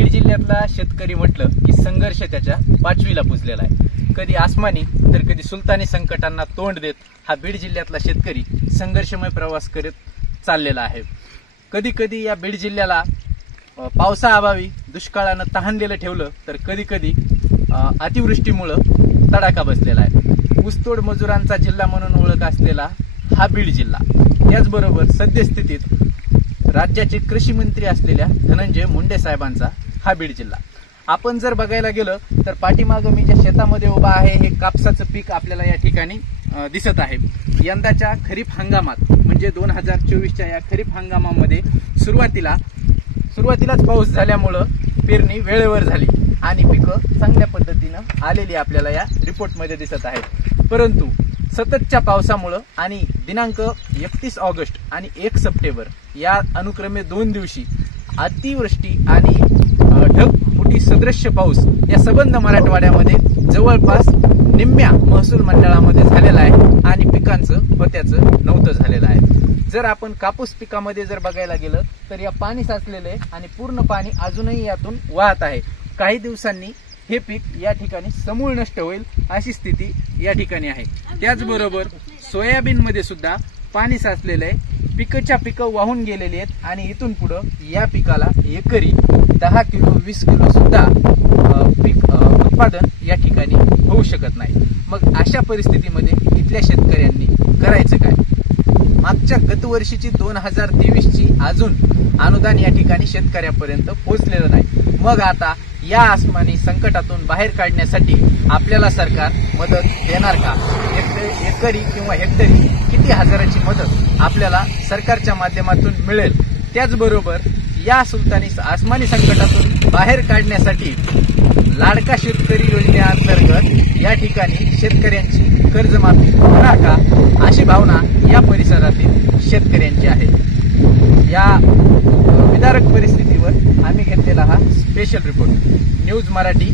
बीड जिल्ह्यातला शेतकरी म्हटलं की संघर्ष त्याच्या पाचवीला पुजलेला आहे। कधी आसमानी तर कधी सुलतानी संकटांना तोंड देत हा बीड जिल्ह्यातला शेतकरी संघर्षमय प्रवास करत चाललेला आहे। कधी कधी या बीड जिल्ह्याला पावसाअभावी दुष्काळानं तहानलेलं ठेवलं तर कधी कधी अतिवृष्टीमुळे तडाखा बसलेला आहे। ऊसतोड मजुरांचा जिल्हा म्हणून ओळख असलेला हा बीड जिल्हा, त्याचबरोबर सद्यस्थितीत राज्याचे कृषी मंत्री असलेल्या धनंजय मुंडे साहेबांचा हा बीड जिल्हा। आपण जर बघायला गेलं तर पाठीमागं मी ज्या शेतामध्ये उभा आहे हे कापसाचं पीक आपल्याला या ठिकाणी दिसत आहे। यंदाच्या खरीप हंगामात म्हणजे 2024च्या या खरीप हंगामामध्ये सुरुवातीलाच पाऊस झाल्यामुळं पेरणी वेळेवर झाली आणि पिकं चांगल्या पद्धतीनं आलेली आपल्याला या रिपोर्टमध्ये दिसत आहेत। परंतु सततच्या पावसामुळे आणि दिनांक 31 ऑगस्ट आणि 1 सप्टेंबर या अनुक्रमे 2 दिवशी अतिवृष्टी आणि ढगफुटी सदृश्य पाऊस या संबंध मराठवाड्यामध्ये जवळपास निम्म्या महसूल मंडळामध्ये झालेला आहे आणि पिकांचं पत्याचं नव्हतं झालेलं आहे। जर आपण कापूस पिकामध्ये जर बघायला गेलं तर या पाणी साचलेले आणि पूर्ण पाणी अजूनही यातून वाहत आहे। काही दिवसांनी हे पीक या ठिकाणी समूळ नष्ट होईल अशी स्थिती या ठिकाणी आहे। त्याचबरोबर सोयाबीन मध्ये सुद्धा पाणी साचलेलं आहे, पिकं वाहून गेलेली आहेत आणि इथून पुढे या पिकाला एकरी 10 किलो 20 किलो सुद्धा पीक उत्पादन या ठिकाणी होऊ शकत नाही। मग अशा परिस्थितीमध्ये इथल्या शेतकऱ्यांनी करायचं काय? मागच्या गतवर्षीची 2023ची अजून अनुदान या ठिकाणी शेतकऱ्यापर्यंत पोहोचलेलं नाही। मग आता या आसमानी संकटातून बाहेर काढण्यासाठी आपल्याला सरकार मदत देणार का? एकरी किंवा हेक्टरी किती हजाराची मदत आपल्याला सरकारच्या माध्यमातून मिळेल? त्याचबरोबर या सुलतानी आसमानी संकटातून बाहेर काढण्यासाठी लाडका शेतकरी योजनेअंतर्गत या ठिकाणी शेतकऱ्यांची कर्जमाफी होणार का अशी भावना या परिसरातील शेतकऱ्यांची आहे। या विदारक परिस्थितीवर आम्ही घेतलेला हा स्पेशल रिपोर्ट न्यूज मराठी